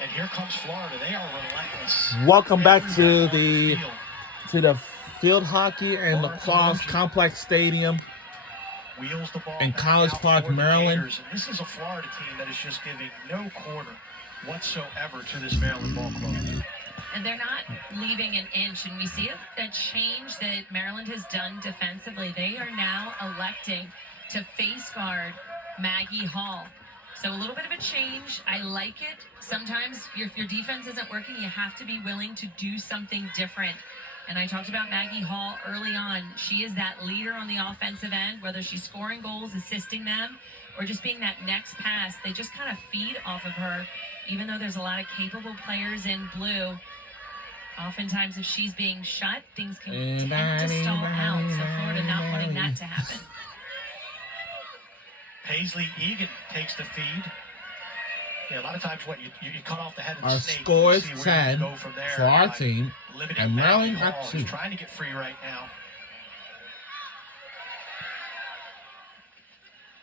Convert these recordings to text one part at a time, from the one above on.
And here comes Florida. They are relentless. Welcome back to the field hockey and lacrosse complex stadium Wheels the ball in College Park, Maryland. And this is a Florida team that is just giving no quarter whatsoever to this Maryland ball club. And they're not leaving an inch, and we see a change that Maryland has done defensively. They are now electing to face guard Maggie Hall. So a little bit of a change. I like it. Sometimes if your defense isn't working, you have to be willing to do something different. And I talked about Maggie Hall early on. She is that leader on the offensive end, whether she's scoring goals, assisting them, or just being that next pass. They just kind of feed off of her, even though there's a lot of capable players in blue. Oftentimes, if she's being shut, things can tend to stall out. So Florida not wanting that to happen. Paisley Egan takes the feed. Yeah, a lot of times you cut off the head of the our snake. score is You 10 go from there for our team, and Maryland got 2. He's trying to get free right now.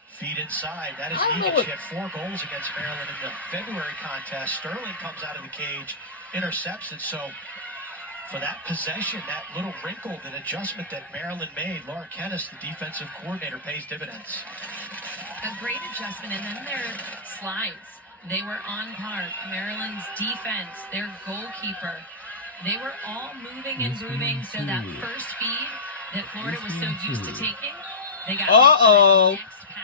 Feed inside. That is Egan. She had 4 goals against Maryland in the February contest. Sterling comes out of the cage, intercepts it. So for that possession, that little wrinkle, that adjustment that Maryland made, Laura Kennis, the defensive coordinator, pays dividends. A great adjustment, and then their slides. They were on par. Maryland's defense, their goalkeeper, they were all moving and moving. So that first feed that Florida was so used to taking, they got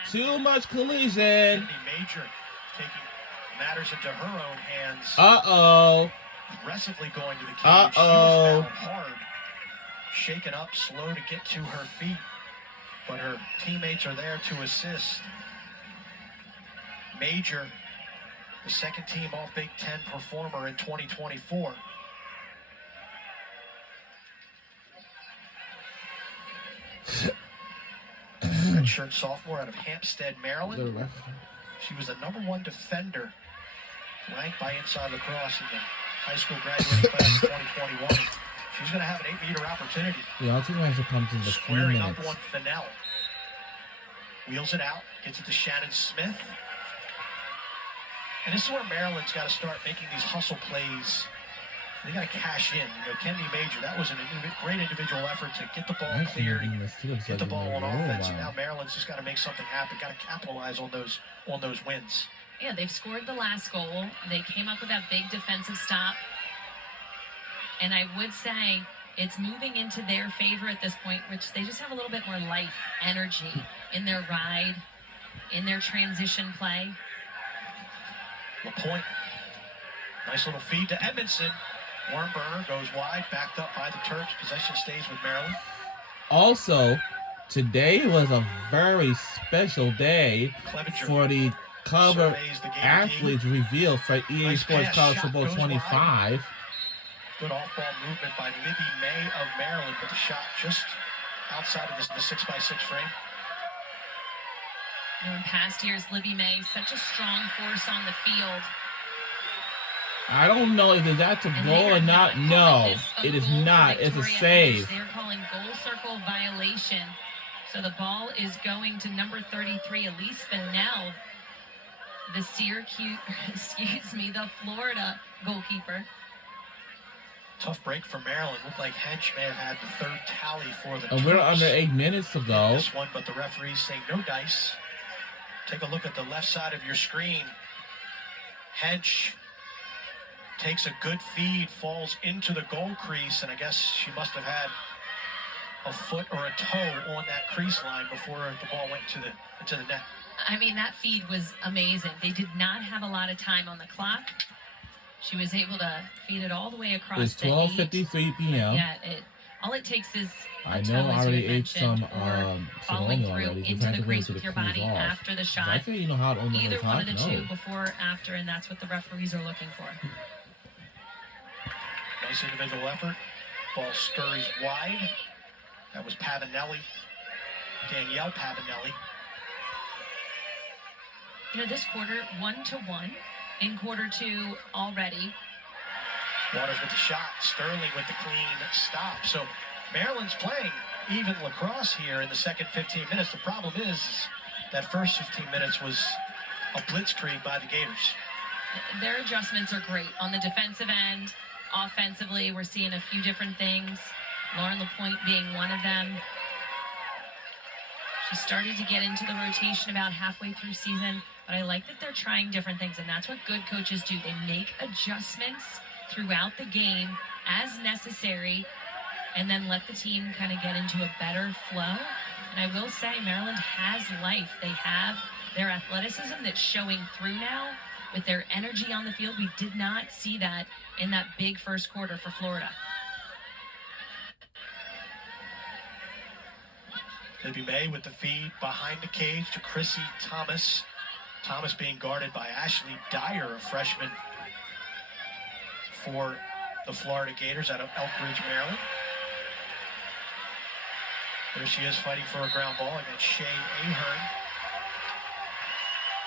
too much collision. Sydney Major taking matters into her own hands. Aggressively going to the cage. She was fouled hard. Shaken up, slow to get to her feet. But her teammates are there to assist. Major, the second team All-Big Ten performer in 2024. Redshirt sophomore out of Hampstead, Maryland. She was the #1 defender ranked by Inside Lacrosse in the high school graduating class of 2021. She's going to have an 8-meter opportunity. Yeah, I think I have to come to the squaring up on Fennell. Wheels it out, gets it to Shannon Smith. And this is where Maryland's got to start making these hustle plays. They got to cash in. Kennedy Major, that was a great individual effort to get the ball cleared, get the ball on offense, and now Maryland's just got to make something happen. Got to capitalize on those wins. Yeah, they've scored the last goal. They came up with that big defensive stop. And I would say it's moving into their favor at this point, which they just have a little bit more life, energy in their ride, in their transition play. LaPointe, nice little feed to Edmondson. Warrenberger goes wide, backed up by the Terps. Possession stays with Maryland. Also, today was a very special day for the Cover Athletes Reveal for EA Sports College Football 25. Good off-ball movement by Libby May of Maryland, but the shot just outside of the 6x6 frame. In past years, Libby May, such a strong force on the field. I don't know if that's a goal or not. No, it is not. It's a save. They're calling goal circle violation. So the ball is going to number 33, Elise Fennell, the the Florida goalkeeper. Tough break for Maryland. Looked like Hench may have had the 3rd tally for the Terps. We're under 8 minutes to go. This one, but the referees say no dice. Take a look at the left side of your screen. Hench takes a good feed, falls into the goal crease, and I guess she must have had a foot or a toe on that crease line before the ball went into the net. I mean, that feed was amazing. They did not have a lot of time on the clock. She was able to feed it all the way across. It's 12:53 p.m. Yeah, all it takes is I know I already ate some following through into the crease with your body after the shot. I think you know how to either one of the two, before or after, and that's what the referees are looking for. Nice individual effort. Ball scurries wide. That was Pavanelli, Danielle Pavanelli. This quarter, 1-1. In quarter 2 already. Waters with the shot. Sterling with the clean stop. So Maryland's playing even lacrosse here in the second 15 minutes. The problem is that first 15 minutes was a blitzkrieg by the Gators. Their adjustments are great on the defensive end. Offensively, we're seeing a few different things. Lauren Lapointe being one of them. She started to get into the rotation about halfway through season, but I like that they're trying different things, and that's what good coaches do. They make adjustments throughout the game as necessary, and then let the team kind of get into a better flow. And I will say, Maryland has life. They have their athleticism that's showing through now with their energy on the field. We did not see that in that big first quarter for Florida. Libby May with the feed behind the cage to Chrissy Thomas. Thomas being guarded by Ashley Dyer, a freshman for the Florida Gators out of Elk Ridge, Maryland. There she is fighting for a ground ball against Shay Ahern.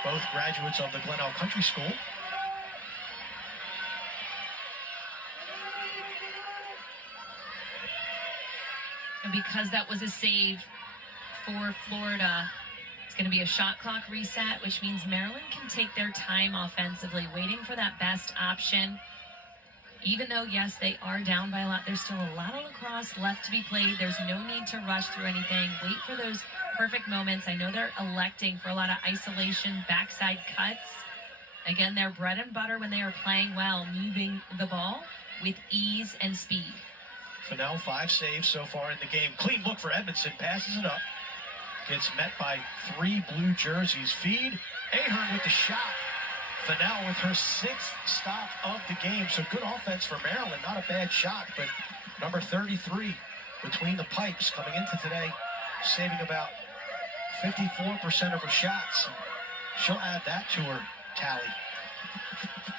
Both graduates of the Glenelg Country School. And because that was a save for Florida, it's going to be a shot clock reset, which means Maryland can take their time offensively, waiting for that best option. Even though, yes, they are down by a lot, there's still a lot of lacrosse left to be played. There's no need to rush through anything. Wait for those perfect moments. I know they're electing for a lot of isolation, backside cuts. Again, their bread and butter when they are playing well, moving the ball with ease and speed. Fennell, 5 saves so far in the game. Clean look for Edmondson, passes it up. Gets met by 3 blue jerseys. Feed, Ahern with the shot. Fennell with her 6th stop of the game. So good offense for Maryland. Not a bad shot, but number 33 between the pipes coming into today, saving about 54% of her shots. She'll add that to her tally.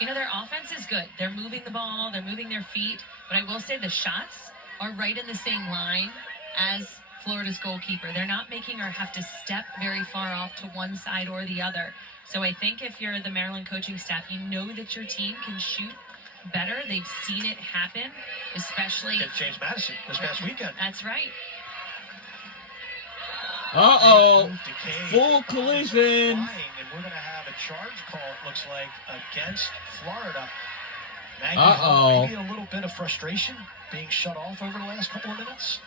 You know, their offense is good. They're moving the ball, they're moving their feet, but I will say the shots are right in the same line as Florida's goalkeeper. They're not making her have to step very far off to one side or the other. So I think if you're the Maryland coaching staff, you know that your team can shoot better. They've seen it happen, especially against James Madison this past weekend. That's right. Uh-oh. Full collision. And we're going to have a charge call, it looks like, against Florida. Maggie, maybe a little bit of frustration being shut off over the last couple of minutes.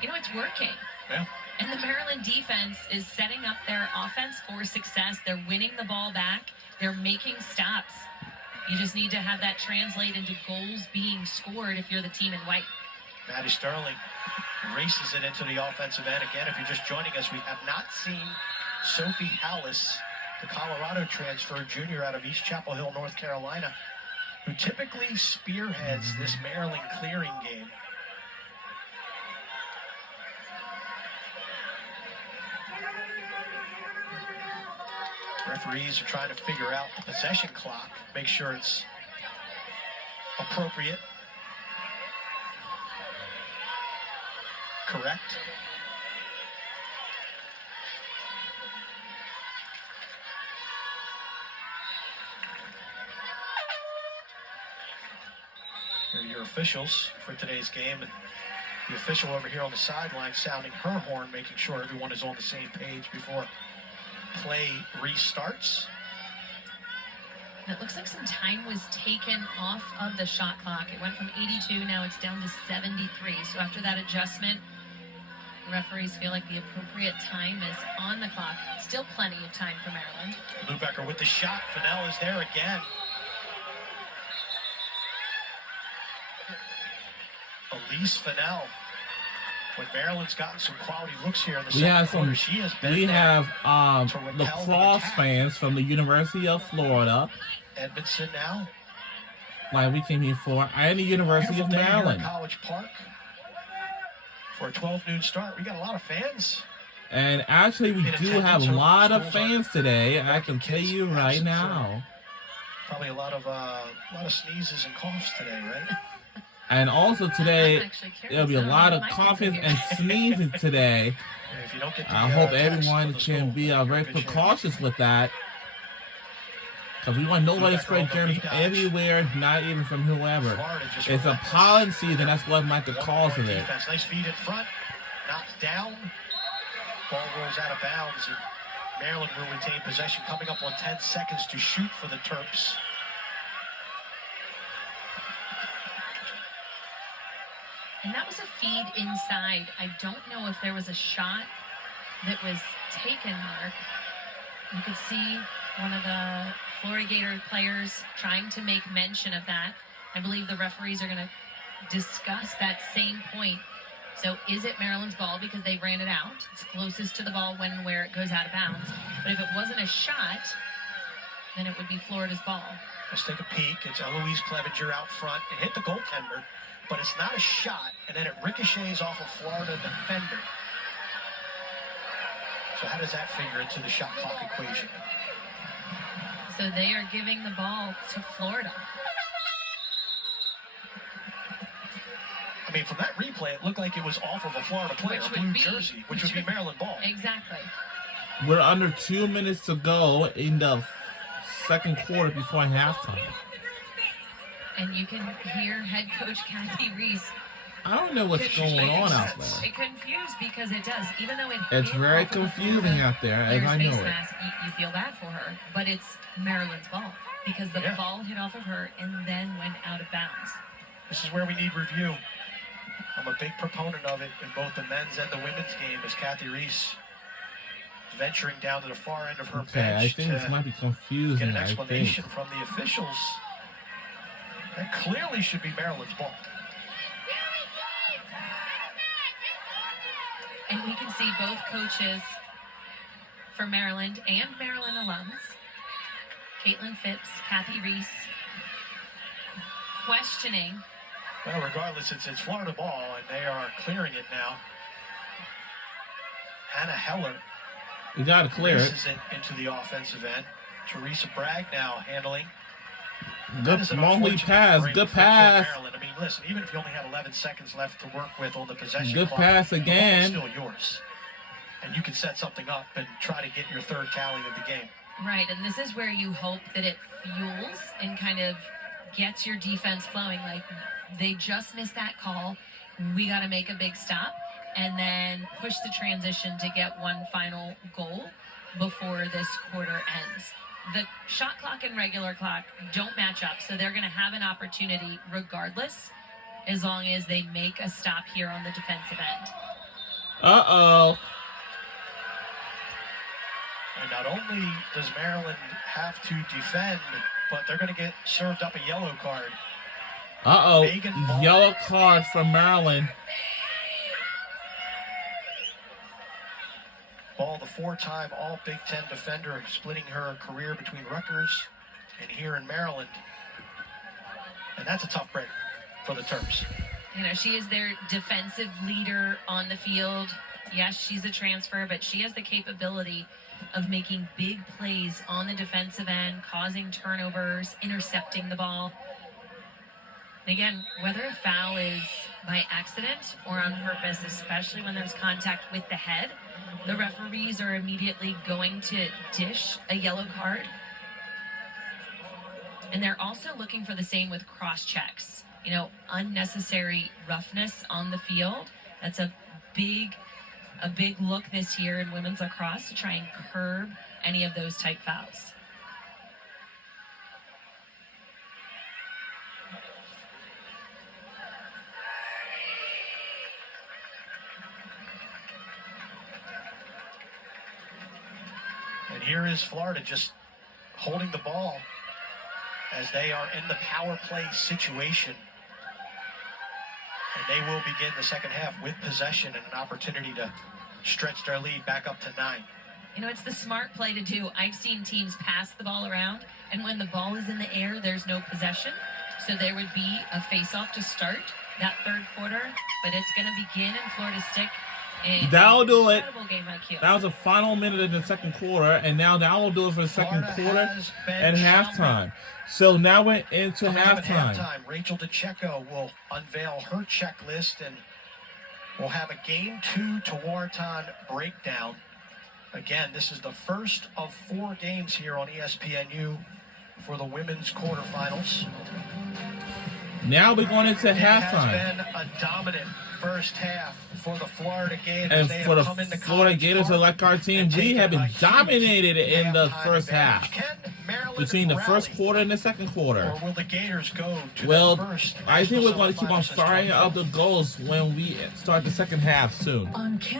You know, it's working. Yeah. And the Maryland defense is setting up their offense for success. They're winning the ball back. They're making stops. You just need to have that translate into goals being scored if you're the team in white. Maddie Sterling races it into the offensive end. Again, if you're just joining us, we have not seen Sophie Hallis, the Colorado transfer junior out of East Chapel Hill, North Carolina, who typically spearheads this Maryland clearing game. Referees are trying to figure out the possession clock, make sure it's appropriate, correct. Here are your officials for today's game, and the official over here on the sideline sounding her horn, making sure everyone is on the same page before play restarts. It looks like some time was taken off of the shot clock. It went from 82, now it's down to 73. So after that adjustment, the referees feel like the appropriate time is on the clock. Still plenty of time for Maryland. Lubecker with the shot. Fennell is there again. Elise Fennell. When Maryland's gotten some quality looks here in the second quarter, she has been we there have lacrosse fans from the University of Florida. Edmondson now. Like we came here for, and the University of Maryland. Here at College Park for a 12 noon start. We got a lot of fans. And actually, we do have a lot of fans today. I can tell you right now. Probably a lot of sneezes and coughs today, right? And also today, there'll be a lot of coughing and sneezing today. If you don't get the, I hope everyone can be very precautious with that. Because we want nobody to spread germs everywhere, not even from whoever. It's a pollen season, that's what might be the cause of it. Nice feed in front, knocked down. Ball rolls out of bounds, and Maryland will retain possession. Coming up on 10 seconds to shoot for the Terps. And that was a feed inside. I don't know if there was a shot that was taken, Mark. You could see one of the Florida Gator players trying to make mention of that. I believe the referees are going to discuss that same point. So is it Maryland's ball because they ran it out? It's closest to the ball when and where it goes out of bounds. But if it wasn't a shot, then it would be Florida's ball. Let's take a peek. It's Eloise Clevenger out front. It hit the goaltender, but it's not a shot, and then it ricochets off a Florida defender. So how does that figure into the shot clock equation? So they are giving the ball to Florida. I mean, from that replay, it looked like it was off of a Florida player, a blue jersey, which would be Maryland ball. Exactly. We're under 2 minutes to go in the second quarter before halftime. And you can hear head coach Kathy Reese. I don't know what's going on out there. It confused because it does. Even though it's very confusing out there, as I know it. Mask, you feel bad for her, but it's Maryland's ball because the ball hit off of her and then went out of bounds. This is where we need review. I'm a big proponent of it in both the men's and the women's game as Kathy Reese venturing down to the far end of her bench. I think this might be confusing. Get an explanation from the officials. That clearly should be Maryland's ball. And we can see both coaches for Maryland and Maryland alums, Caitlin Phipps, Kathy Reese, questioning. Well, regardless, it's Florida ball, and they are clearing it now. Hannah Heller. We got to clear it. Races it into the offensive end. Teresa Bragg now handling. Good long lead pass. Good pass. I mean, listen, even if you only have 11 seconds left to work with on the possession good clock, pass again. The ball is still yours. And you can set something up and try to get your third tally of the game. Right, and this is where you hope that it fuels and kind of gets your defense flowing. Like, they just missed that call. We got to make a big stop and then push the transition to get one final goal before this quarter ends. The shot clock and regular clock don't match up, so they're going to have an opportunity regardless, as long as they make a stop here on the defensive end. Uh-oh. And not only does Maryland have to defend, but they're going to get served up a yellow card. Uh-oh. Yellow card for Maryland. Ball, the four-time All-Big Ten defender, splitting her career between Rutgers and here in Maryland. And that's a tough break for the Terps. You know, she is their defensive leader on the field. Yes, she's a transfer, but she has the capability of making big plays on the defensive end, causing turnovers, intercepting the ball. And again, whether a foul is by accident or on purpose, especially when there's contact with the head, the referees are immediately going to dish a yellow card. And they're also looking for the same with cross checks. You know, unnecessary roughness on the field. That's a big look this year in women's lacrosse to try and curb any of those type fouls. And here is Florida just holding the ball as they are in the power play situation. And they will begin the second half with possession and an opportunity to stretch their lead back up to 9. You know, it's the smart play to do. I've seen teams pass the ball around, and when the ball is in the air, there's no possession. So there would be a face-off to start that third quarter, but it's going to begin in Florida Stick. That'll do it. Game IQ. That was the final minute in the second quarter, and now that will do it for the second quarter and halftime. So now we're into halftime. Rachel DeCecco will unveil her checklist, and we'll have a Game 2 Tewaaraton breakdown. Again, this is the first of 4 games here on ESPNU for the women's quarterfinals. Now we're going into halftime. It has been a dominant first half for the Florida Gators. And for the Florida Gators, like our team, we have been dominated in the first half. Can Maryland between the first quarter and the second quarter. Or will the Gators go to Well, first? I think we're going to keep on firing up the goals when we start the second half soon.